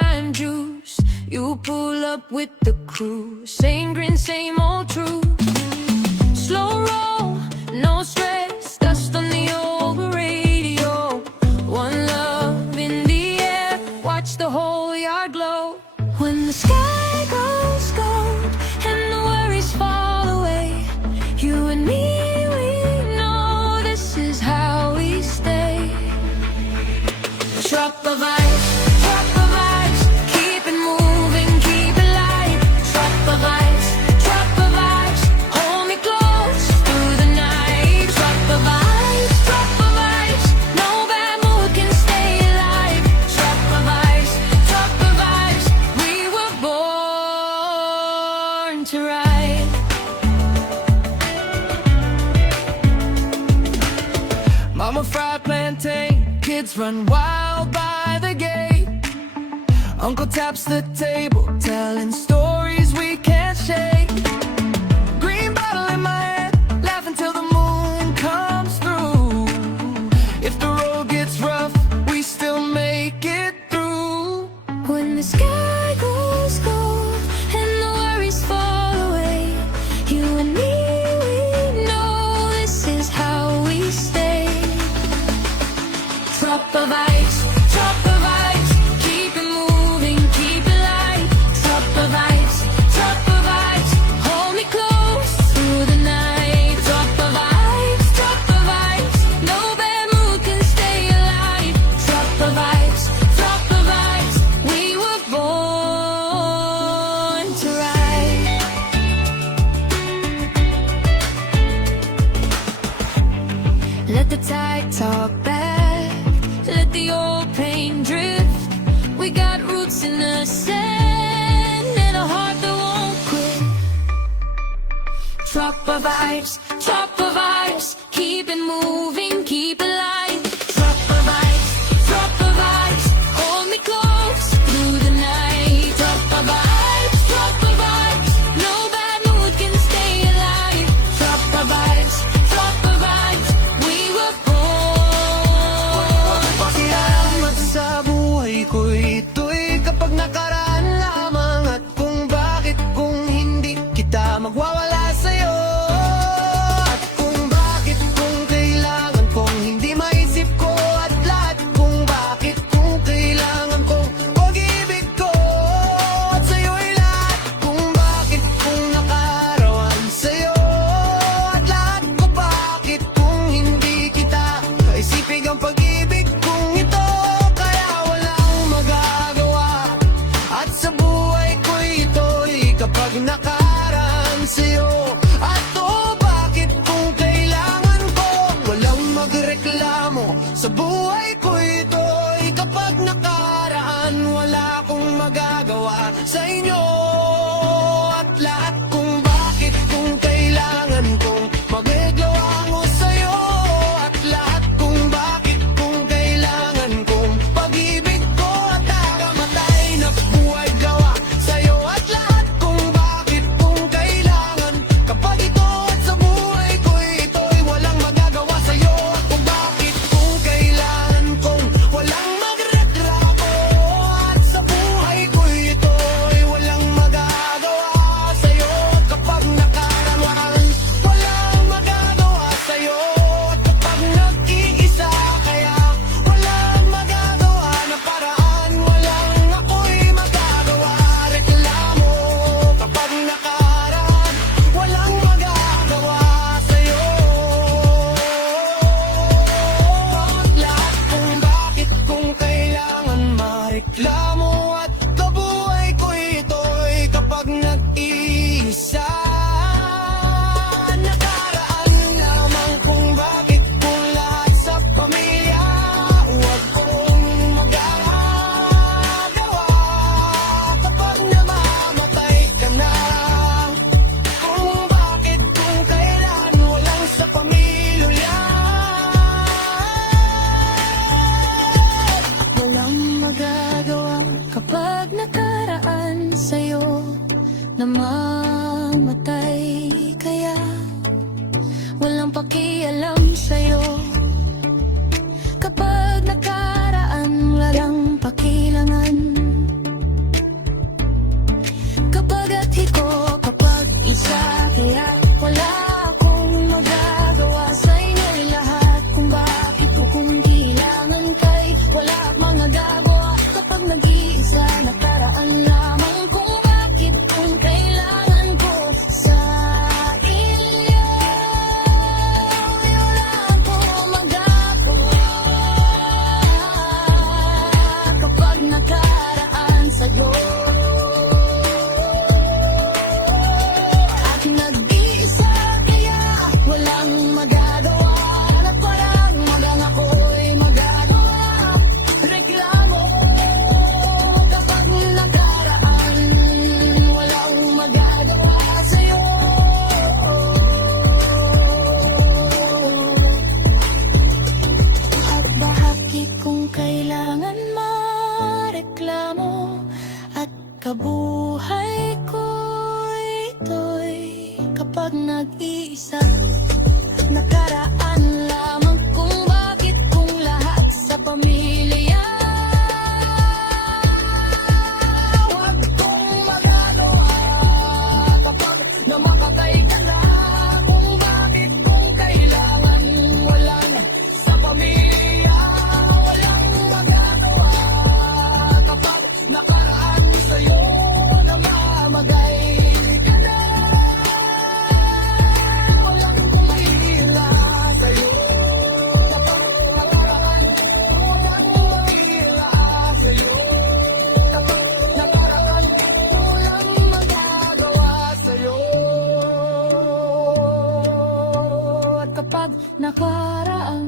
lime juice. You pull up with the crew, same grin, same old truth. Slow roll, no stress, dust on the old radio. One love in the air, watch the whole yard glow. When the sky goes gold and the worries fall away, you and me, we know this is how we stay. Drop of ice, drop of ice, keep it moving, keep it light. Drop of ice, hold me close through the night. Drop of ice, no bad mood can stay alive. Drop of ice, we were born to ride. Mama fried plantain, kids run wild by the gate. Uncle taps the table, telling stories we can't shake. Green bottle in my hand, laughing till the moon comes through. If the road gets rough, we still make it through. When the sky goes gold and the worries fall away, you and me, we know this is how we stay. Drop of ice, keep it moving, keep it light. Drop of ice, hold me close through the night. Drop of ice, no bad mood can stay alive. Drop of ice, we were born to ride. Let the tide talk back, let the old pain drift. We got roots in the sand and a heart that won't quit. Drop of ice, keep it moving, keep it light. Drop of ice, hold me close through the night. Drop of ice, no bad mood can stay alive. Drop of ice, we were born. Salamat sa buhay ko ito'y kapag nakaraan lamang. At kung bakit kung hindi kita magwawala sa'yo. At kung bakit kung kailangan kong hindi maisip ko. At lahat kung bakit kung kailangan kong pag-ibig ko. At sa'yo'y lahat kung bakit kung nakarawan sa'yo. At lahat ko bakit kung hindi kita kaisipig ang pag-ibig kong ito. Kaya walang magagawa. At sa buhay ko ito'y kapag nakaraan sa'yo. At bakit kung kailangan ko walang magreklamo. Sa buhay ko ito'y kapag nakaraan wala akong magagawa sa inyo. At lahat kung bakit kung kailangan kong magreklamo sa'yo. At lahat kung bakit kung kailangan kong pag-ibig ko at nakamatay na buhay gawa sa'yo. At lahat kung bakit kung kailangan kapag ito at sa buhay ko ito'y walang magagawa sa'yo. At kung bakit kung kailangan kong walang magreklamo. At sa buhay ko ito'y walang magagawa sa'yo. At kapag nakaraan walang magagawa sa'yo. At kapag nag-iisa kaya walang magagawa na paraan. Walang ako'y magagawa reklamo. Kapag nakaraan walang magagawa sa'yo. Lahat kung bakit kung kailangan mareklamo. At kabuhay ko ito'y kapag nag-iisa. Nakaraan lamang kung bakit kung lahat sa pamilya. Huwag kong magagawa kapag namamatay ka na. Kung bakit kung kailan walang sa pamilya. Walang magagawa kapag nakaraan sa'yo. Namamatay kaya walang pakialam sa'yo. Kapag nakaraan walang pakilangan. nag-iisa, nakaraan lamang kung bakit kung kailangan ko sa inyo. Wala ko magagawa kapag nakaraan sa'yo. At nag-iisa kaya walang magagawa, at parang magang ako'y magagawa. Reklamo kapag nakaraan, walang magagawa sa'yo. At bahagi kung kailangan mareklamo, at kabuhay ko ito'y kapag nag-iisa, nakaraan lamang kung bakit kung lahat sa pamilya. Huwag kong magagawa kapag namakatay ka na, kung bakit kung kailangan walang sa pamilya. Walang magagawa kapag nakaraan sa'yo, namamagay ka na. Walang kumihila sa'yo kapag nakaraan, walang kumihila sa'yo kapag nakaraan, walang magagawa sa'yo. At kapag nakaraan,